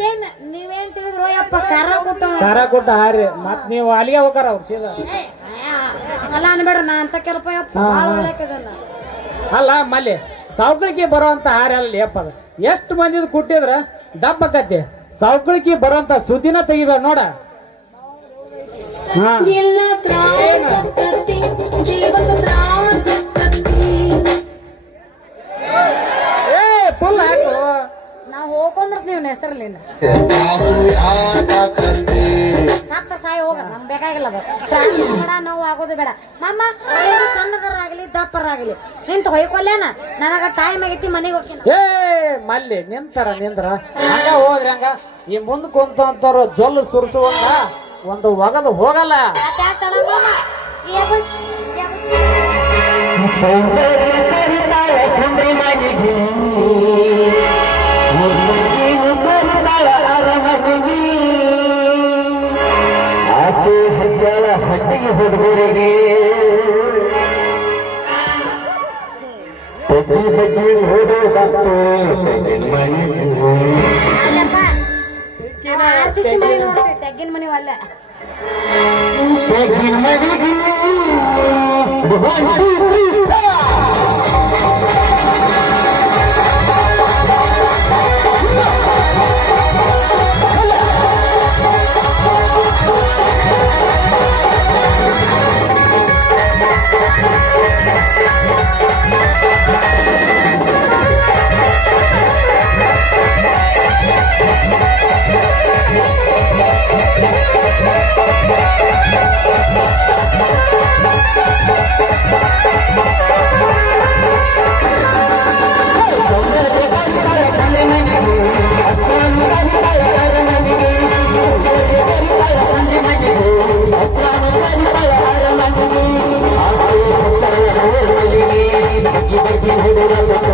Same ನೀವೇನ್ ತಿಳಿದ್ರು ಯಪ್ಪ ಕೊಟ್ಟು ಖಾರ ಕೊಟ್ಟ ಹಾರಿ ಮತ್ ನೀವು ಅಲ್ಲಿಗೆ ಹೋಗಾರ ಅವ್ರು ಸೀದಾ? ಅಲ್ಲ ಅನ್ಬೇಡ್ರಿ ನಾ ಅಂತ ಕೆಲಪ ಯಪ್ಪ ಭಾಳ. ಅಲ್ಲ ಮಲ್ಲಿ ಸೌಕಳಿಕೆ ಬರುವಂತ ಹಾರ ಅಲ್ಲ ಯಪ್ಪ ಅದು. ಎಷ್ಟು ಮಂದಿದ್ ಕುಟ್ಟಿದ್ರ? ದಪ್ಪಕತ್ತೆ ಸಾವುಕಳಿಗೆ ಬರುವಂತ ಸುದ್ದಿನ ತೆಗಿದ ನೋಡ. ಹಾ. ಇಲ್ಲ ಹೋಗ್ಕೊಂಡ್ಬಿಡ್ತೀವಿ ಹೆಸರಲ್ಲಿ ಸತ್ತ ಸಾಯಿ ಹೋಗ ನಮ್ ಬೇಕಾಗಿಲ್ಲ ಅದು. ಪ್ರಾಣಿ ಬೇಡ ನೋವು ಆಗೋದು ಬೇಡ. ಮಮ್ಮ ಏನು ಸಣ್ಣದರಾಗಲಿ ದಪ್ಪರಾಗಲಿ. ನಿಂತ ಹೊಯ್ಕೊಲ್ಲೇನ? ನನಗ ಟೈಮ್ ಆಗೈತಿ ಮನೆಗೆ ಹೋಗ್ತೀನಿ ಏ ಮಲ್ಲಿ ನಿಂತಾರ ನಿಂದ್ರ. ಹಂಗ ಹೋದ್ರಿ ಹಂಗ? ಈ ಮುಂದ್ ಕುಂತಂತವ್ರು ಜೊಲ್ಲು ಸುರ್ಸುವಂಗ ಒಂದು ಒಗದು ಹೋಗಲ್ಲ. ಯಾಕೆ ತಡ ಮಾಮ? ಏ ಬಸ್ ಏ ಬಸ್. ಆಸೆ ಹೆಚ್ಚಳ ಹಟ್ಟಿಗೆ ಹುಡುಗರಿಗೆ ಬಡ್ಡಿ ಬಡ್ಡಿ ಓಡೋದಾತು ಅಲ್ಲಪ್ಪ ಆರ್ ಸಿ ಸಿ ಮನೆ ನೋಡ್ರಿ ತೆಗ್ಗಿನ ಮನೆ ಅಲ್ಲ ಮನೆಗೆ ¡Gracias!